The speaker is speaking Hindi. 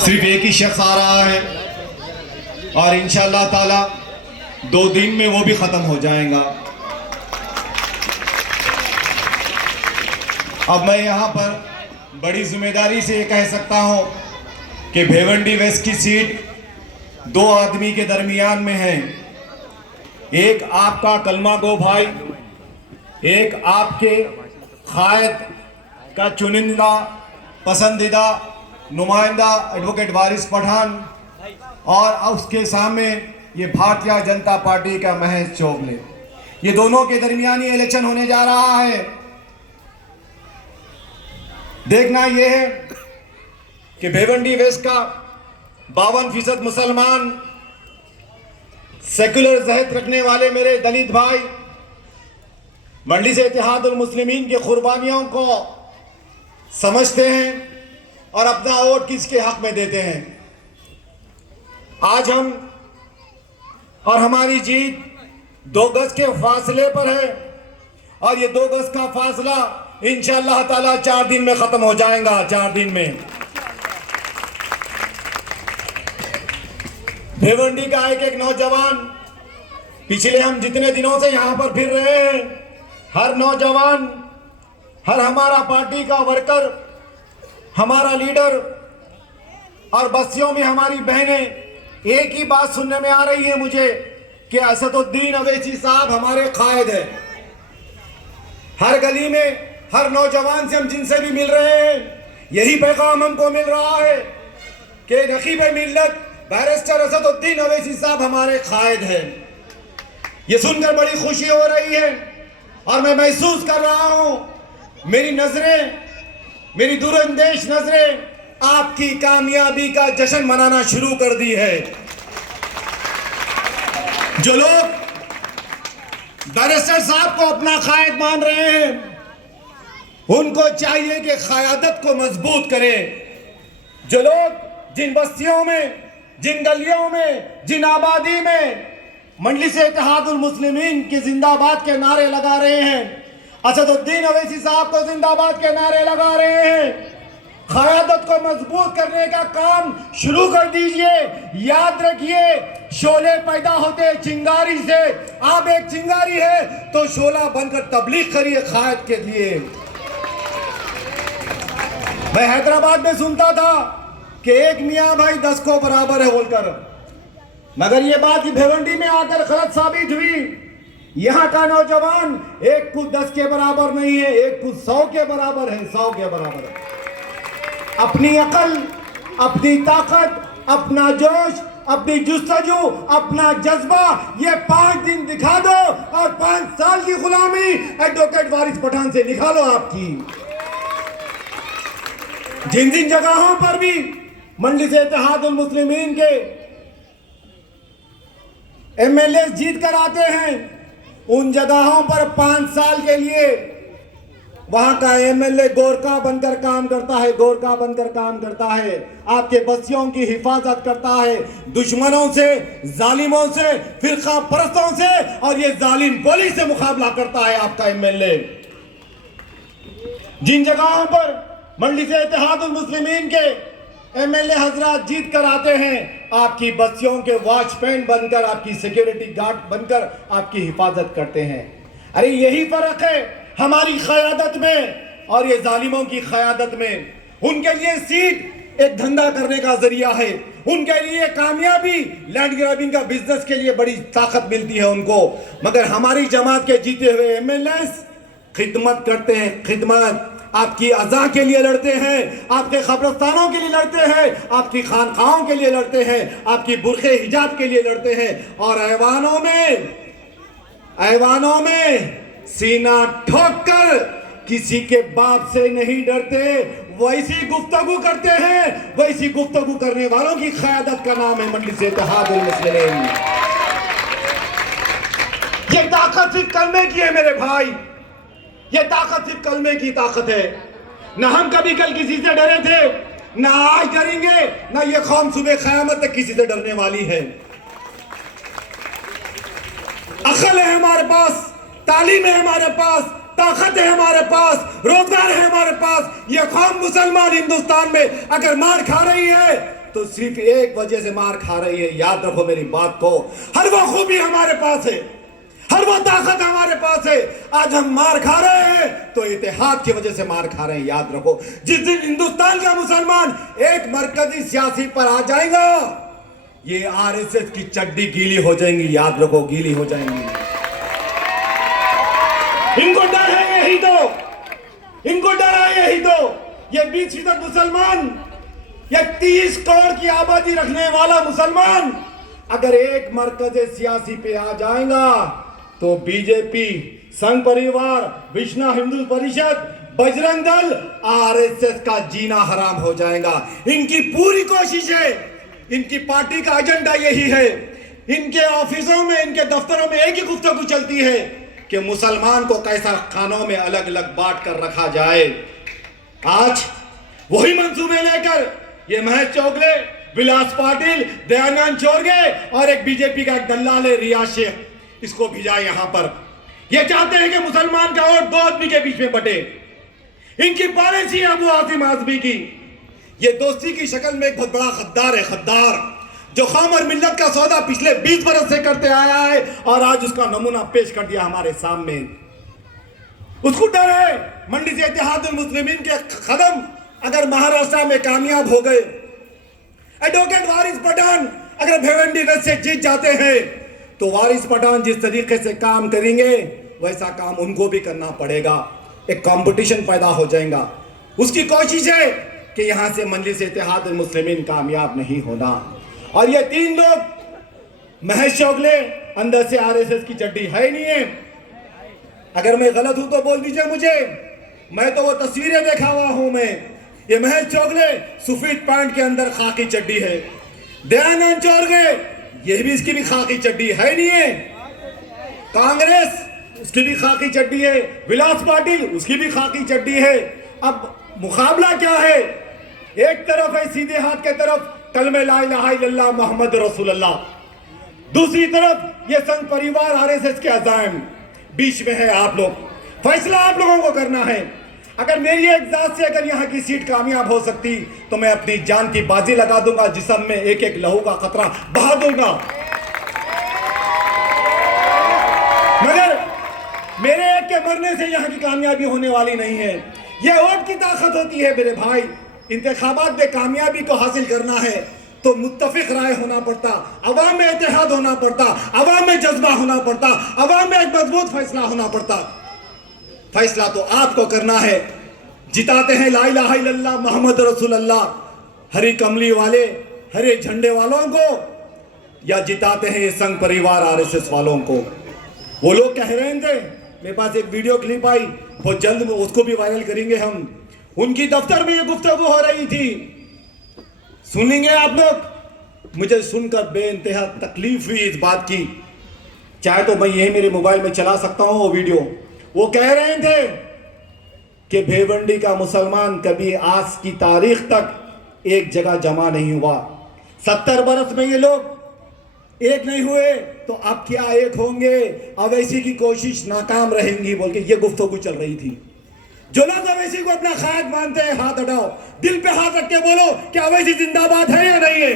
सिर्फ एक ही शख्स आ रहा है और इंशाअल्लाह ताला 2 दिन में वो भी ख़त्म हो जाएगा। अब मैं यहाँ पर बड़ी जिम्मेदारी से ये कह सकता हूँ कि भिवंडी वेस्ट की सीट 2 आदमी के दरमियान में है। एक आपका कलमा गो भाई, एक आपके कायद का चुनिंदा पसंदीदा नुमाइंदा एडवोकेट वारिस पठान, और उसके सामने ये भारतीय जनता पार्टी का महेश चोगले। ये दोनों के दरमियान ये इलेक्शन होने जा रहा है। देखना यह है कि भिवंडी वेस्ट का 52% मुसलमान सेक्युलर जहत रखने वाले मेरे दलित भाई मंडी से इत्तेहादुल मुस्लिमीन की कुर्बानियों को समझते हैं और अपना वोट किसके हक में देते हैं। आज हम और हमारी जीत 2 गज के फासले पर है और ये 2 गज का फासला इंशाअल्लाह ताला 4 दिन में खत्म हो जाएगा। 4 दिन में भिवंडी का एक नौजवान, पिछले हम जितने दिनों से यहां पर फिर रहे हैं, हर नौजवान, हर हमारा पार्टी का वर्कर, हमारा लीडर और बस्तियों में हमारी बहनें एक ही बात सुनने में आ रही है मुझे कि असदुद्दीन अवैसी साहब हमारे कायद है। हर गली में हर नौजवान से हम जिनसे भी मिल रहे हैं यही पैगाम हमको मिल रहा है कि नकीब मिल्लत बैरिस्टर असदुद्दीन अवैसी साहब हमारे कायद है। ये सुनकर बड़ी खुशी हो रही है और मैं महसूस कर रहा हूं मेरी नजरें, मेरी दूरंदेश नजरें आपकी कामयाबी का जश्न मनाना शुरू कर दी है। जो लोग बैरिस्टर साहब को अपना कायद मान रहे हैं उनको चाहिए कि क़यादत को मजबूत करें। जो लोग जिन बस्तियों में, जिन गलियों में, जिन आबादी में मंडली से इत्तेहादुल मुस्लिमीन के जिंदाबाद के नारे लगा रहे हैं, असदुद्दीन अवैसी साहब को जिंदाबाद के नारे लगा रहे हैं, क़यादत को मजबूत करने का काम शुरू कर दीजिए। याद रखिए, शोले पैदा होते चिंगारी से। आप एक चिंगारी है तो शोला बनकर तबलीग करिए क़यादत के लिए। मैं हैदराबाद में सुनता था कि एक मियाँ भाई 10 को बराबर है बोलकर, मगर ये बात भिवंडी में आकर गलत साबित हुई। यहाँ का नौजवान 1 को 10 के बराबर नहीं है, 1 को 100 के बराबर है, 100 के बराबर है। अपनी अकल, अपनी ताकत, अपना जोश, अपनी जुस्तजू, अपना जज्बा, ये 5 दिन दिखा दो और 5 साल की गुलामी एडवोकेट वारिस पठान से निकालो आपकी। जिन जिन जगहों पर भी मंडी से इत्तेहादुल मुस्लिमीन के एमएलए जीत कर आते हैं उन जगहों पर 5 साल के लिए वहां का एमएलए गोरखा बनकर काम करता है, गोरखा बनकर काम करता है, आपके बस्तियों की हिफाजत करता है दुश्मनों से, जालिमों से, फिरका परस्तों से, और ये जालिम पुलिस से मुकाबला करता है आपका एमएलए। जिन जगहों पर मंडी से इत्तेहादुल मुस्लिमीन के एमएलए हजरात जीत कर आते हैं आपकी बस्तियों के वॉचमैन बनकर, आपकी सिक्योरिटी गार्ड बनकर आपकी हिफाजत करते हैं। अरे यही फर्क है हमारी क़यादत में और ये जालिमों की क़यादत में। उनके लिए सीट एक धंधा करने का जरिया है, उनके लिए कामयाबी लैंड ग्रैबिंग का बिजनेस के लिए बड़ी ताकत मिलती है उनको। मगर हमारी जमात के जीते हुए एमएलए खिदमत करते हैं, खिदमत आपकी अज़ा के लिए लड़ते हैं, आपके कब्रिस्तानों के लिए लड़ते हैं, आपकी खानकाहों के लिए लड़ते हैं, आपकी बुर्खे हिजाब के लिए लड़ते हैं, और ऐवानों में सीना ठोक कर किसी के बाप से नहीं डरते, वैसी गुफ्तगू करते हैं। वैसी गुफ्तगू करने वालों की क़यादत का नाम है मंडी से इत्तेहादुल मुस्लिमीन। ये ताकत सिर्फ कलमे की है मेरे भाई, ये ताकत सिर्फ कलमे की ताकत है। ना हम कभी कल किसी से डरे थे, ना आज डरेंगे, ना ये कौम सुबह क़यामत तक किसी से डरने वाली है। अकल है हमारे पास, तालीम है हमारे पास, ताकत है हमारे पास, रोजगार है हमारे पास। ये कौम मुसलमान हिंदुस्तान में अगर मार खा रही है तो सिर्फ एक वजह से मार खा रही है, याद रखो मेरी बात को। हर वो खूबी हमारे पास है, हर वो ताकत हमारे पास है। आज हम मार खा रहे हैं तो इत्तेहाद की वजह से मार खा रहे हैं, याद रखो। जिस दिन हिंदुस्तान का मुसलमान एक मरकजी सियासी पर आ जाएगा, ये आरएसएस की चड्डी गीली हो जाएंगी, याद रखो, गीली हो जाएंगी। इनको डर है यही तो, इनको डर है यही तो। ये 20% मुसलमान, ये 30 करोड़ की आबादी रखने वाला मुसलमान अगर एक मरकज सियासी पे आ जाएगा तो बीजेपी, संघ परिवार, विश्व हिंदू परिषद, बजरंग दल, आरएसएस का जीना हराम हो जाएगा। इनकी पूरी कोशिश है, इनकी पार्टी का एजेंडा यही है। इनके ऑफिसों में, इनके दफ्तरों में एक ही गुफ्तगू चलती है कि मुसलमान को कैसा खानों में अलग अलग बांट कर रखा जाए। आज वही मंसूबे लेकर ये महेश चोगले, विलास पाटिल, दयानंद चोरगे और एक बीजेपी का एक दल्लाल है रियाज शेख, इसको भेजा यहां पर। ये चाहते हैं कि मुसलमान का वोट दो आदमी के बीच में बटे। इनकी पॉलिसी है अबू आसिम आजमी की। ये दोस्ती की शक्ल में एक बहुत बड़ा गद्दार है, गद्दार जो कौम और मिल्लत का सौदा पिछले 20 बरस से करते आया है और आज उसका नमूना पेश कर दिया हमारे सामने। उसको डर है मंडी से इत्तेहादुल मुस्लिमीन के कदम अगर महाराष्ट्र में कामयाब हो गए, एडवोकेट वारिस पठान अगर भिवंडी वेस्ट से जीत जाते हैं तो वारिस पठान जिस तरीके से काम करेंगे वैसा काम उनको भी करना पड़ेगा। एक कंपटीशन पैदा हो जाएगा। उसकी कोशिश है कि यहां से मजलिस इत्तेहादुल मुस्लिमीन कामयाब नहीं होना। और ये 3 लोग, महेश चोगले अंदर से आरएसएस की चड्डी है नहीं है। अगर मैं गलत हूं तो बोल दीजिए मुझे, मैं तो वो तस्वीरें देखा हुआ हूं। मैं ये महेश चोगले सफेद पैंट के अंदर खाकी चड्डी है, दयानंद चोरगे ये भी, इसकी भी खाकी चड्डी है नहीं है। कांग्रेस उसकी भी खाकी चड्डी है, विलास पाटिल उसकी भी खाकी चड्डी है। अब मुकाबला क्या है? एक तरफ है सीधे हाथ के तरफ कलमे ला इलाहा इल्लल्लाह मोहम्मद रसूलुल्लाह, दूसरी तरफ ये संघ परिवार आरएसएस के अज़ाइम, बीच में है आप लोग। फैसला आप लोगों को करना है। अगर मेरी एक जात से अगर यहाँ की सीट कामयाब हो सकती तो मैं अपनी जान की बाजी लगा दूंगा, जिस्म में एक एक लहू का खतरा बहा दूंगा। मगर मेरे एक के मरने से यहाँ की कामयाबी होने वाली नहीं है। यह वोट की ताकत होती है मेरे भाई। इंतखाबात में कामयाबी को हासिल करना है तो मुत्तफिक राय होना पड़ता, अवाम में इत्तेहाद होना पड़ता, अवाम में जज्बा होना पड़ता, अवाम में एक मजबूत फैसला होना पड़ता। फैसला तो आपको करना है। जिताते हैं ला इलाहा इल्लल्लाह मोहम्मद रसूलुल्लाह हरी कमली वाले, हरे झंडे वालों को, या जिताते हैं ये संघ परिवार आरएसएस वालों को। वो लोग कह रहे थे, मेरे पास एक वीडियो क्लिप आई, बहुत जल्द उसको भी वायरल करेंगे हम। उनकी दफ्तर में ये गुफ्तगू हो रही थी, सुनेंगे आप लोग। मुझे सुनकर बेइंतहा तकलीफ हुई इस बात की। चाहे तो मैं यही मेरे मोबाइल में चला सकता हूं वो वीडियो। वो कह रहे थे कि भिवंडी का मुसलमान कभी आज की तारीख तक एक जगह जमा नहीं हुआ। 70 बरस में ये लोग एक नहीं हुए तो अब क्या एक होंगे? अवैसी की कोशिश नाकाम रहेंगी बोल के ये गुफ्तगू चल रही थी। जो लोग अवैसी को अपना खायद मानते हैं, हाथ हटाओ, दिल पे हाथ रख के बोलो कि अवैसी जिंदाबाद है या नहीं है।